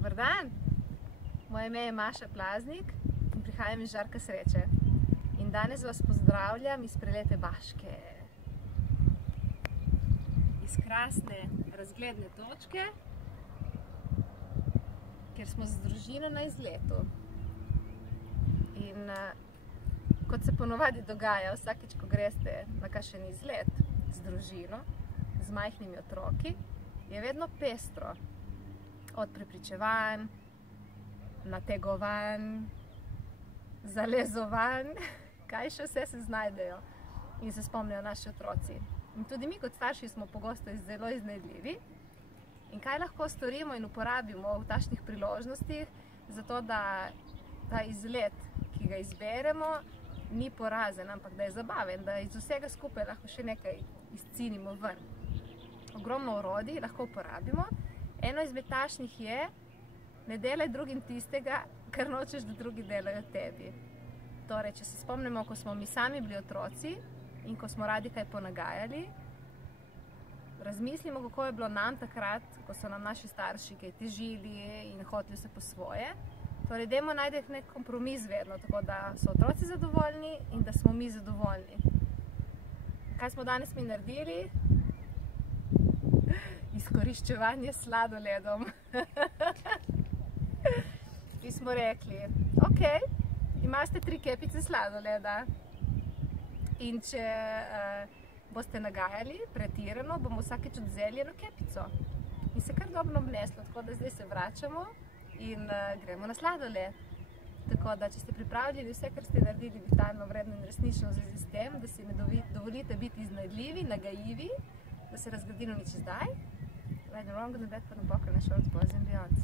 Dober dan, moje ime je Maša Plaznik in prihajam iz Žarka sreče. In danes vas pozdravljam iz prelepe Baške. Iz krasne razgledne točke, kjer smo z družino na izletu. In kot se ponovadi dogaja vsakič, ko greste na kakšen izlet z družino, z majhnimi otroki, je vedno pestro. Od prepričevanj, nategovanj, zalezovanj, kaj še vse se znajdejo in se spomnijo naši otroci. In tudi mi kot starši smo pogosto zelo iznajdljivi. In kaj lahko storimo in uporabimo v takšnih priložnostih, zato da ta izlet, ki ga izberemo, ni porazen, ampak da je zabaven, da iz vsega skupaj lahko še nekaj izcinimo ven. Ogromno orodij lahko uporabimo. Eno izmed takšnih je, ne delaj drugim tistega, kar nočeš, da drugi delajo tebi. Torej, če se spomnimo, ko smo mi sami bili otroci in ko smo radi kaj ponagajali, razmislimo, kako je bilo nam takrat, ko so nam naši starši kaj težili in hoteli se po svoje. Torej, dajmo najti nek kompromis vedno, tako da so otroci zadovoljni in da smo mi zadovoljni. Kaj smo danes mi naredili? Izkoriščevanje s sladoledom. In smo rekli, ok, imate 3 kepice sladoleda in če boste nagajali pretirano, bomo vsakeč vzeli eno kepico. In se kar dobro obneslo, tako da zdaj se vračamo in gremo na sladoled. Tako da, če ste pripravljeni vse, kar ste naredili vitalno, vredno in resnično v zvezi s tem, da si mi dovolite biti iznajdljivi, nagajivi, da se razgradimo nič zdaj. Right and wrong, good and bad, for the book, and a short boys and beyond.